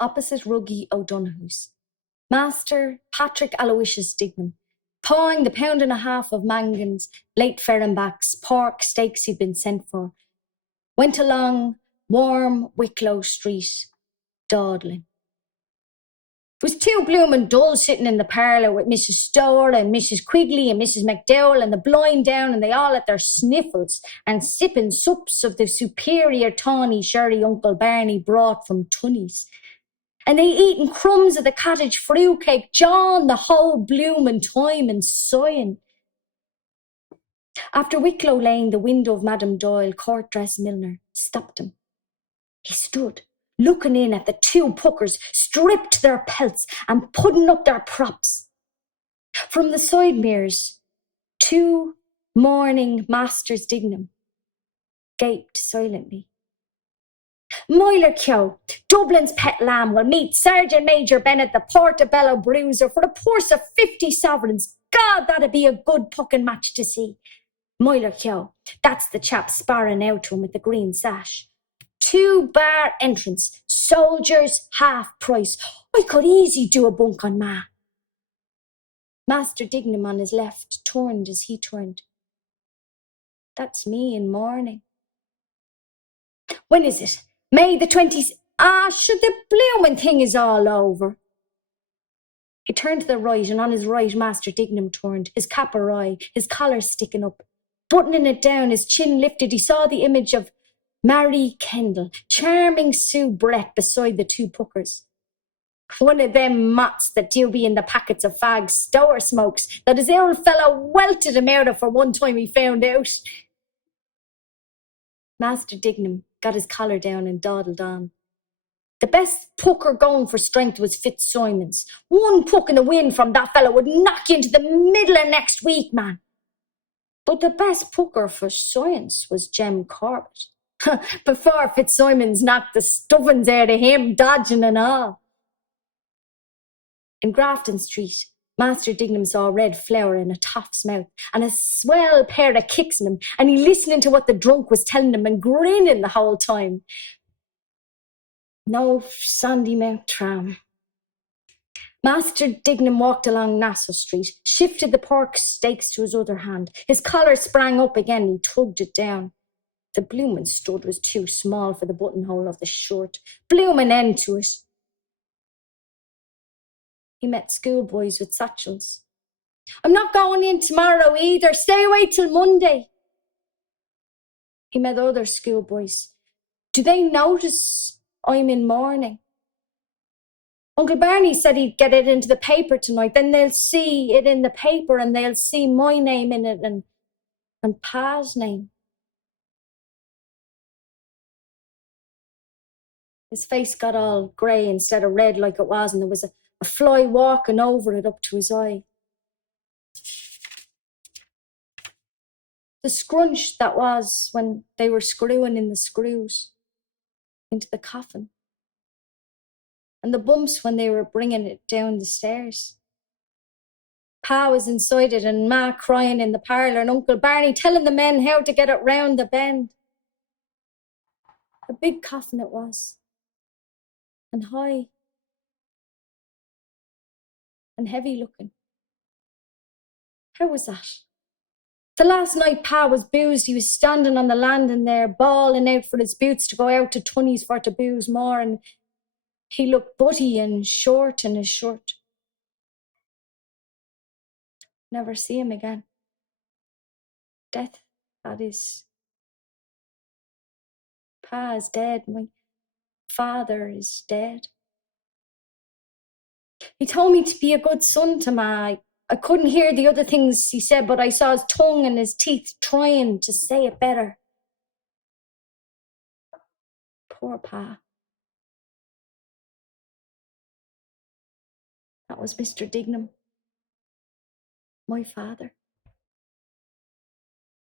opposite Ruggie O'Donoghue's. Master Patrick Aloysius Dignam, pawing the £1.5 of Mangan's late Ferrenbach's pork steaks he'd been sent for, went along warm Wicklow Street, dawdling. It was too bloomin' dull sitting in the parlour with Mrs. Stower and Mrs. Quigley and Mrs. McDowell and the blind down and they all at their sniffles and sipping sups of the superior tawny sherry Uncle Barney brought from Tunney's. And they eating crumbs of the cottage fruitcake, John the whole bloomin' time and sighing. After Wicklow Lane, the window of Madame Doyle, court-dress milliner, stopped him. He stood, looking in at the two puckers, stripped to their pelts and putting up their props. From the side mirrors, two mourning masters Dignam gaped silently. Moiler Kyo, Dublin's pet lamb, will meet Sergeant Major Bennett, the Portobello bruiser, for the purse of 50 sovereigns. God, that'd be a good pucking match to see. Moiler Kyo, that's the chap sparring out to him with the green sash. 2-bar entrance, soldiers half price. I could easy do a bunk on Ma. Master Dignam on his left turned as he turned. That's me in mourning. When is it? May the 20th. Sure, the bloomin' thing is all over. He turned to the right, and on his right, Master Dignam turned, his cap awry, his collar sticking up. Buttoning it down, his chin lifted, he saw the image of Mary Kendall, charming Sue Brett beside the two puckers. One of them mots that do be in the packets of fags Stower smokes, that his old fellow welted him out of for one time he found out. Master Dignam got his collar down and dawdled on. The best pucker going for strength was Fitzsimon's. One puck in the wind from that fellow would knock you into the middle of next week, man. But the best pucker for science was Jem Corbett. Before Fitzsimon's knocked the stuffings out of him, dodging and all. In Grafton Street, Master Dignam saw a red flower in a toff's mouth and a swell pair of kicks in him, and he listening to what the drunk was telling him and grinning the whole time. No Sandymount tram. Master Dignam walked along Nassau Street, shifted the pork steaks to his other hand. His collar sprang up again, he tugged it down. The bloomin' stud was too small for the buttonhole of the shirt. Bloomin' end to it. He met schoolboys with satchels. I'm not going in tomorrow either. Stay away till Monday. He met other schoolboys. Do they notice I'm in mourning? Uncle Barney said he'd get it into the paper tonight. Then they'll see it in the paper and they'll see my name in it and Pa's name. His face got all grey instead of red like it was, and there was a fly walking over it up to his eye. The scrunch that was when they were screwing in the screws into the coffin. And the bumps when they were bringing it down the stairs. Pa was inside it and Ma crying in the parlour and Uncle Barney telling the men how to get it round the bend. A big coffin it was. And high. And heavy looking. How was that? The last night Pa was boozed, he was standing on the landing there, bawling out for his boots to go out to Tunney's for to booze more, and he looked butty and short in his shirt. Never see him again. Death, that is. Pa is dead, my father is dead. He told me to be a good son to Ma. I couldn't hear the other things he said, but I saw his tongue and his teeth trying to say it better. Poor Pa. That was Mr. Dignam, my father.